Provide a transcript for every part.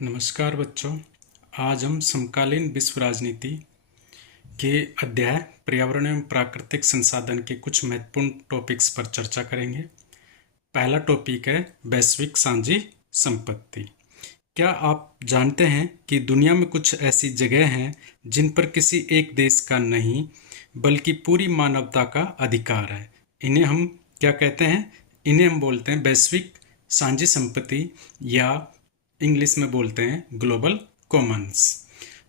नमस्कार बच्चों। आज हम समकालीन विश्व राजनीति के अध्याय पर्यावरण एवं प्राकृतिक संसाधन के कुछ महत्वपूर्ण टॉपिक्स पर चर्चा करेंगे। पहला टॉपिक है वैश्विक साझी संपत्ति। क्या आप जानते हैं कि दुनिया में कुछ ऐसी जगह हैं जिन पर किसी एक देश का नहीं बल्कि पूरी मानवता का अधिकार है। इन्हें हम क्या कहते हैं? इन्हें हम बोलते हैं वैश्विक साझी संपत्ति या इंग्लिश में बोलते हैं ग्लोबल कॉमन्स।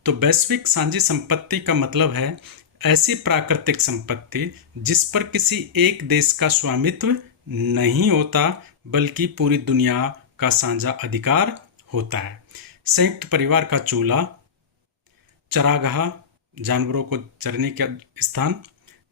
तो वैश्विक साझी संपत्ति का मतलब है ऐसी प्राकृतिक संपत्ति जिस पर किसी एक देश का स्वामित्व नहीं होता बल्कि पूरी दुनिया का साझा अधिकार होता है। संयुक्त परिवार का चूल्हा, चरागाह जानवरों को चरने का स्थान,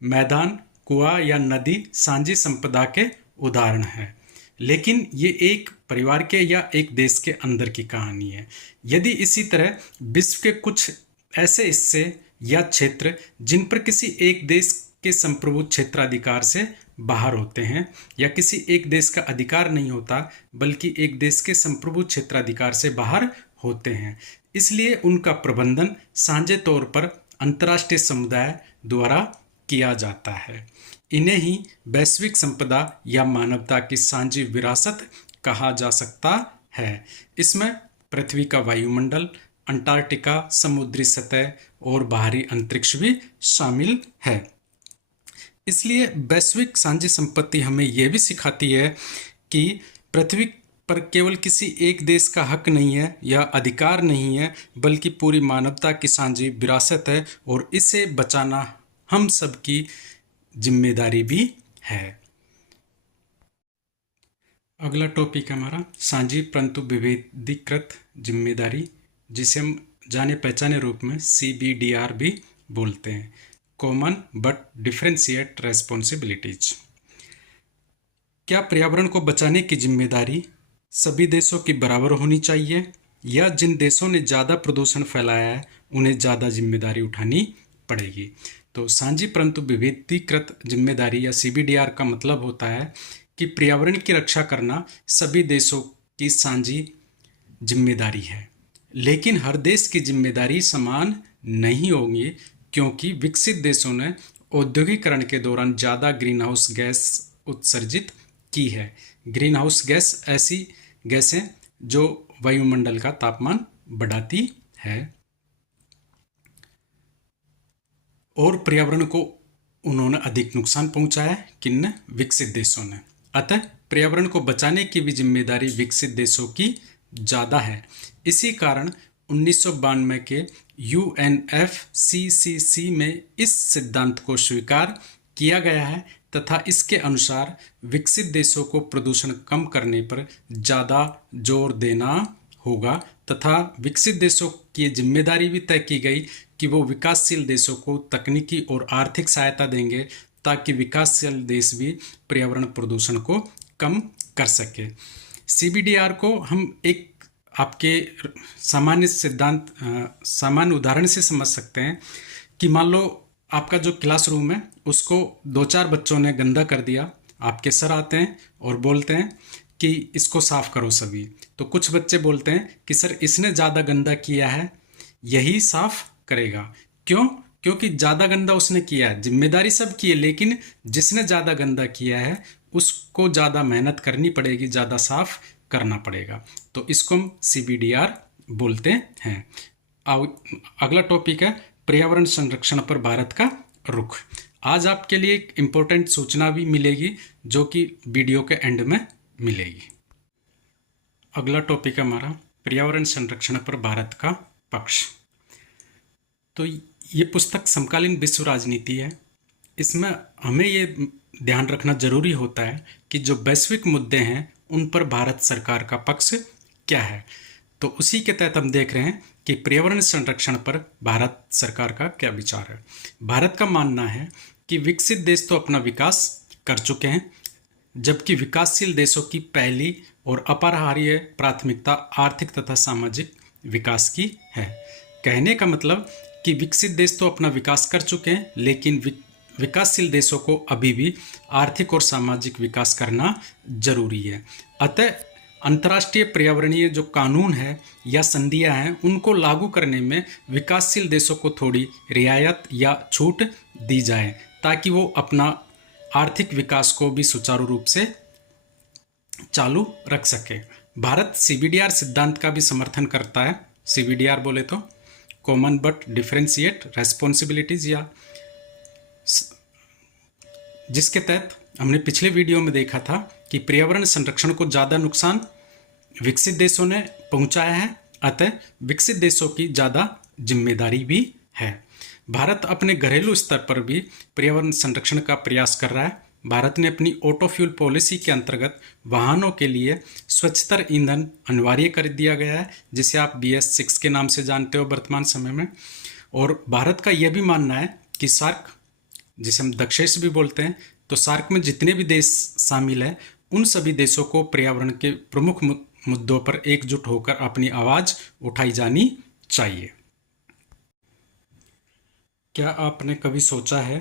मैदान, कुआं या नदी साझी संपदा के उदाहरण है। लेकिन ये एक परिवार के या एक देश के अंदर की कहानी है। यदि इसी तरह विश्व के कुछ ऐसे हिस्से या क्षेत्र जिन पर किसी एक देश के संप्रभु क्षेत्राधिकार से बाहर होते हैं या किसी एक देश का अधिकार नहीं होता बल्कि एक देश के संप्रभु क्षेत्राधिकार से बाहर होते हैं, इसलिए उनका प्रबंधन साझे तौर पर अंतर्राष्ट्रीय समुदाय द्वारा किया जाता है। इन्हें ही वैश्विक संपदा या मानवता की साझी विरासत कहा जा सकता है। इसमें पृथ्वी का वायुमंडल, अंटार्कटिका, समुद्री सतह और बाहरी अंतरिक्ष भी शामिल है। इसलिए वैश्विक साझी संपत्ति हमें यह भी सिखाती है कि पृथ्वी पर केवल किसी एक देश का हक नहीं है या अधिकार नहीं है बल्कि पूरी मानवता की साझी विरासत है और इसे बचाना हम सबकी जिम्मेदारी भी है। अगला टॉपिक हमारा साझी परंतु विभेदीकृत जिम्मेदारी, जिसे हम जाने पहचाने रूप में CBDR भी बोलते हैं, कॉमन बट डिफरेंशिएट रेस्पॉन्सिबिलिटीज। क्या पर्यावरण को बचाने की जिम्मेदारी सभी देशों की बराबर होनी चाहिए या जिन देशों ने ज़्यादा प्रदूषण फैलाया है उन्हें ज़्यादा जिम्मेदारी उठानी पड़ेगी? तो साझी परंतु विभेदीकृत जिम्मेदारी या CBDR का मतलब होता है कि पर्यावरण की रक्षा करना सभी देशों की साझी जिम्मेदारी है, लेकिन हर देश की जिम्मेदारी समान नहीं होगी क्योंकि विकसित देशों ने औद्योगिकरण के दौरान ज़्यादा ग्रीन हाउस गैस उत्सर्जित की है। ग्रीन हाउस गैस ऐसी गैसें जो वायुमंडल का तापमान बढ़ाती है और पर्यावरण को उन्होंने अधिक नुकसान पहुंचाया किन विकसित देशों ने। अतः पर्यावरण को बचाने की भी जिम्मेदारी विकसित देशों की ज़्यादा है। इसी कारण 1992 के UNFCCC में इस सिद्धांत को स्वीकार किया गया है तथा इसके अनुसार विकसित देशों को प्रदूषण कम करने पर ज़्यादा जोर देना होगा तथा विकसित देशों की जिम्मेदारी भी तय की गई कि वो विकासशील देशों को तकनीकी और आर्थिक सहायता देंगे ताकि विकासशील देश भी पर्यावरण प्रदूषण को कम कर सके। CBDR को हम एक आपके सामान्य सिद्धांत सामान्य उदाहरण से समझ सकते हैं कि मान लो आपका जो क्लासरूम है उसको 2-4 बच्चों ने गंदा कर दिया, आपके सर आते हैं और बोलते हैं कि इसको साफ करो सभी। तो कुछ बच्चे बोलते हैं कि सर इसने ज़्यादा गंदा किया है, यही साफ करेगा। क्यों? क्योंकि ज़्यादा गंदा उसने किया है। जिम्मेदारी सब की है लेकिन जिसने ज़्यादा गंदा किया है उसको ज़्यादा मेहनत करनी पड़ेगी, ज़्यादा साफ करना पड़ेगा। तो इसको हम CBDR बोलते हैं। अगला टॉपिक है पर्यावरण संरक्षण पर भारत का रुख। आज आपके लिए एक इम्पोर्टेंट सूचना भी मिलेगी जो कि वीडियो के एंड में मिलेगी। अगला टॉपिक है हमारा पर्यावरण संरक्षण पर भारत का पक्ष। तो ये पुस्तक समकालीन विश्व राजनीति है। इसमें हमें ये ध्यान रखना जरूरी होता है कि जो वैश्विक मुद्दे हैं उन पर भारत सरकार का पक्ष क्या है। तो उसी के तहत हम देख रहे हैं कि पर्यावरण संरक्षण पर भारत सरकार का क्या विचार है। भारत का मानना है कि विकसित देश तो अपना विकास कर चुके हैं जबकि विकासशील देशों की पहली और अपरिहार्य प्राथमिकता आर्थिक तथा सामाजिक विकास की है। कहने का मतलब कि विकसित देश तो अपना विकास कर चुके हैं लेकिन विकासशील देशों को अभी भी आर्थिक और सामाजिक विकास करना जरूरी है। अतः अंतर्राष्ट्रीय पर्यावरणीय जो कानून है या संधियां हैं उनको लागू करने में विकासशील देशों को थोड़ी रियायत या छूट दी जाए ताकि वो अपना आर्थिक विकास को भी सुचारू रूप से चालू रख सके। भारत सीबीडीआर सिद्धांत का भी समर्थन करता है। सीबीडीआर बोले तो कॉमन बट डिफरेंशिएट रेस्पॉन्सिबिलिटीज, या जिसके तहत हमने पिछले वीडियो में देखा था कि पर्यावरण संरक्षण को ज़्यादा नुकसान विकसित देशों ने पहुंचाया है, अतः विकसित देशों की ज़्यादा जिम्मेदारी भी है। भारत अपने घरेलू स्तर पर भी पर्यावरण संरक्षण का प्रयास कर रहा है। भारत ने अपनी ऑटो फ्यूल पॉलिसी के अंतर्गत वाहनों के लिए स्वच्छतर ईंधन अनिवार्य कर दिया गया है, जिसे आप BS6 के नाम से जानते हो वर्तमान समय में। और भारत का यह भी मानना है कि सार्क, जिसे हम दक्षेश भी बोलते हैं, तो सार्क में जितने भी देश शामिल हैं उन सभी देशों को पर्यावरण के प्रमुख मुद्दों पर एकजुट होकर अपनी आवाज़ उठाई जानी चाहिए। क्या आपने कभी सोचा है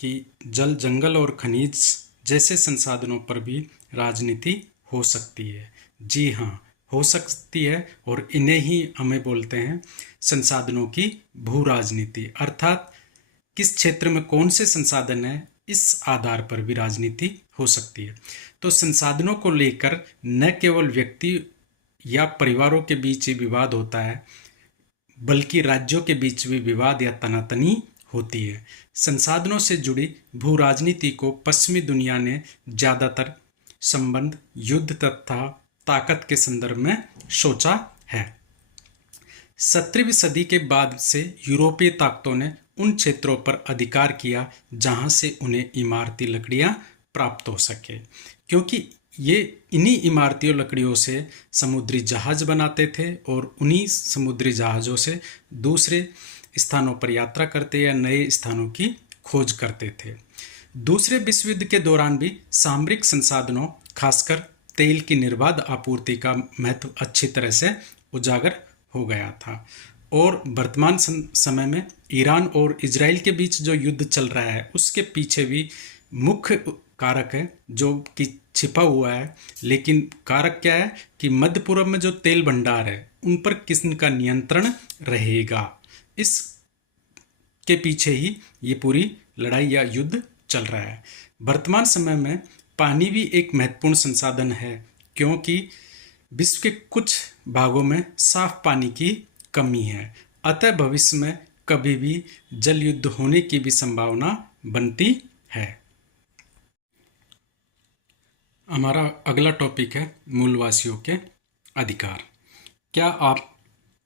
कि जल, जंगल और खनिज जैसे संसाधनों पर भी राजनीति हो सकती है? जी हाँ, हो सकती है, और इन्हें ही हमें बोलते हैं संसाधनों की भू राजनीति। अर्थात किस क्षेत्र में कौन से संसाधन है, इस आधार पर भी राजनीति हो सकती है। तो संसाधनों को लेकर न केवल व्यक्ति या परिवारों के बीच ही विवाद होता है, बल्कि राज्यों के बीच भी विवाद या तनातनी होती है। संसाधनों से जुड़ी भू राजनीति को पश्चिमी दुनिया ने ज़्यादातर संबंध, युद्ध तथा ताकत के संदर्भ में सोचा है। 17वीं सदी के बाद से यूरोपीय ताकतों ने उन क्षेत्रों पर अधिकार किया जहां से उन्हें इमारती लकड़ियां प्राप्त हो सके, क्योंकि ये इन्हीं इमारती लकड़ियों से समुद्री जहाज बनाते थे और उन्हीं समुद्री जहाज़ों से दूसरे स्थानों पर यात्रा करते या नए स्थानों की खोज करते थे। दूसरे विश्व युद्ध के दौरान भी सामरिक संसाधनों, खासकर तेल की निर्बाध आपूर्ति का महत्व अच्छी तरह से उजागर हो गया था। और वर्तमान समय में ईरान और इजराइल के बीच जो युद्ध चल रहा है उसके पीछे भी मुख्य कारक है जो कि छिपा हुआ है, लेकिन कारक क्या है कि मध्य पूर्व में जो तेल भंडार है उन पर किसका नियंत्रण रहेगा, इस के पीछे ही ये पूरी लड़ाई या युद्ध चल रहा है। वर्तमान समय में पानी भी एक महत्वपूर्ण संसाधन है, क्योंकि विश्व के कुछ भागों में साफ पानी की कमी है, अतः भविष्य में कभी भी जल युद्ध होने की भी संभावना बनती है। हमारा अगला टॉपिक है मूलवासियों के अधिकार। क्या आप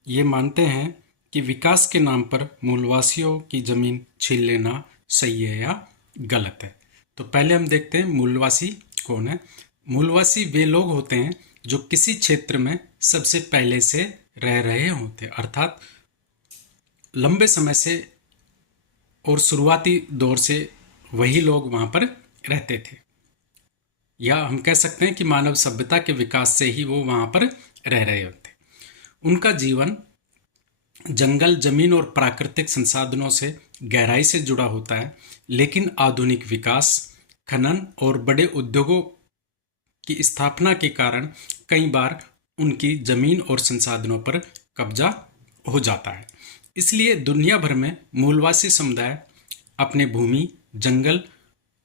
ये मानते हैं कि विकास के नाम पर मूलवासियों की जमीन छीन लेना सही है या गलत है? तो पहले हम देखते हैं मूलवासी कौन है। मूलवासी वे लोग होते हैं जो किसी क्षेत्र में सबसे पहले से रह रहे होते, अर्थात लंबे समय से और शुरुआती दौर से वही लोग वहाँ पर रहते थे, या हम कह सकते हैं कि मानव सभ्यता के विकास से ही वो वहाँ पर रह रहे होते। उनका जीवन जंगल, जमीन और प्राकृतिक संसाधनों से गहराई से जुड़ा होता है, लेकिन आधुनिक विकास, खनन और बड़े उद्योगों की स्थापना के कारण कई बार उनकी जमीन और संसाधनों पर कब्जा हो जाता है। इसलिए दुनिया भर में मूलवासी समुदाय अपने भूमि, जंगल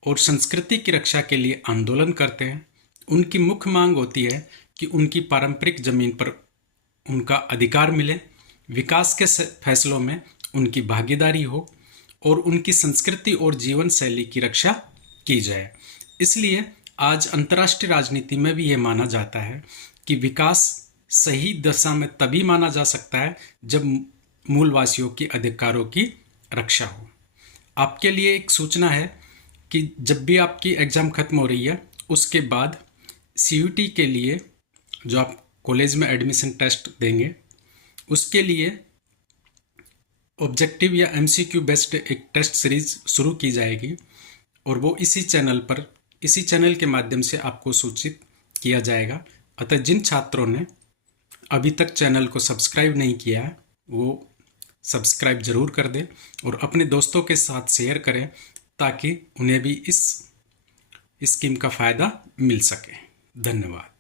और संस्कृति की रक्षा के लिए आंदोलन करते हैं। उनकी मुख्य मांग होती है कि उनकी पारंपरिक जमीन पर उनका अधिकार मिले, विकास के फैसलों में उनकी भागीदारी हो और उनकी संस्कृति और जीवन शैली की रक्षा की जाए। इसलिए आज अंतर्राष्ट्रीय राजनीति में भी ये माना जाता है कि विकास सही दिशा में तभी माना जा सकता है जब मूलवासियों के अधिकारों की रक्षा हो। आपके लिए एक सूचना है कि जब भी आपकी एग्ज़ाम ख़त्म हो रही है उसके बाद CUT के लिए जो आप कॉलेज में एडमिशन टेस्ट देंगे उसके लिए ऑब्जेक्टिव या MCQ बेस्ड एक टेस्ट सीरीज शुरू की जाएगी, और वो इसी चैनल के माध्यम से आपको सूचित किया जाएगा। अतः जिन छात्रों ने अभी तक चैनल को सब्सक्राइब नहीं किया है वो सब्सक्राइब ज़रूर कर दें और अपने दोस्तों के साथ शेयर करें ताकि उन्हें भी इस स्कीम का फ़ायदा मिल सके। धन्यवाद।